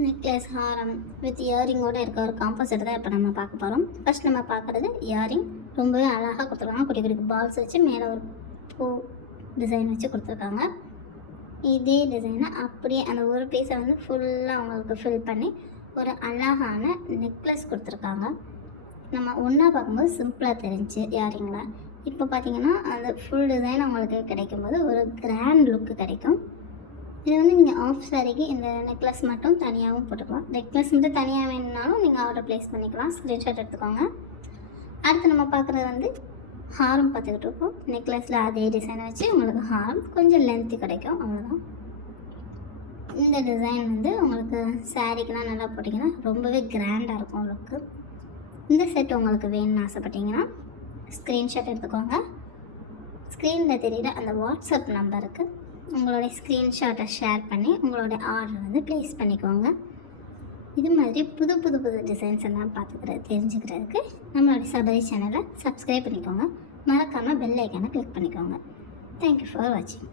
Necklace Haram with இயரிங்கோடு இருக்க ஒரு composite தான் இப்போ நம்ம பார்க்க போகிறோம். ஃபஸ்ட் நம்ம பார்க்குறது இயரிங். ரொம்பவே அழகாக கொடுத்துருக்காங்க. குட்டி குட்டி பால்ஸ் வச்சு மேலே ஒரு பூ டிசைன் வச்சு கொடுத்துருக்காங்க. இதே டிசைனை அப்படியே அந்த ஒரு பீஸை வந்து ஃபுல்லாக அவங்களுக்கு ஃபில் பண்ணி ஒரு அழகான நெக்லஸ் கொடுத்துருக்காங்க. நம்ம ஒன்றா பார்க்கும்போது சிம்பிளாக தெரிஞ்சு இயரிங்கில். இப்போ பார்த்திங்கன்னா அந்த ஃபுல் டிசைன் அவங்களுக்கு கிடைக்கும்போது ஒரு கிராண்ட் லுக்கு கிடைக்கும். இது வந்து நீங்கள் ஆஃப் சாரிக்கு இந்த நெக்லஸ் மட்டும் தனியாகவும் போட்டுக்கலாம். நெக்லஸ் மட்டும் தனியாக வேணும்னாலும் நீங்கள் ஆர்டர் ப்ளேஸ் பண்ணிக்கலாம். ஸ்க்ரீன்ஷாட் எடுத்துக்கோங்க. அடுத்து நம்ம பார்க்குறது வந்து ஹாரம் பார்த்துக்கிட்டு இருக்கோம். நெக்லஸில் அதே டிசைனை வச்சு உங்களுக்கு ஹாரம் கொஞ்சம் லென்த்து கிடைக்கும், அவ்வளோதான். இந்த டிசைன் வந்து உங்களுக்கு சாரீக்கெலாம் நல்லா போட்டிங்கன்னா ரொம்பவே கிராண்டாக இருக்கும் லுக்கு. இந்த செட் உங்களுக்கு வேணும்னு ஆசைப்பட்டீங்கன்னா ஸ்க்ரீன்ஷாட் எடுத்துக்கோங்க. ஸ்க்ரீனில் தெரியுற அந்த வாட்ஸ்அப் நம்பருக்கு உங்களுடைய ஸ்க்ரீன்ஷாட்டை ஷேர் பண்ணி உங்களுடைய ஆர்டர் வந்து ப்ளேஸ் பண்ணிக்கோங்க. இது மாதிரி புது புது புது டிசைன்ஸ் எல்லாம் தெரிஞ்சுக்கிறதுக்கு நம்மளுடைய சபரி சேனலை சப்ஸ்கிரைப் பண்ணிக்கோங்க. மறக்காமல் பெல் ஐக்கானை கிளிக் பண்ணிக்கோங்க. தேங்க்யூ ஃபார் வாட்சிங்.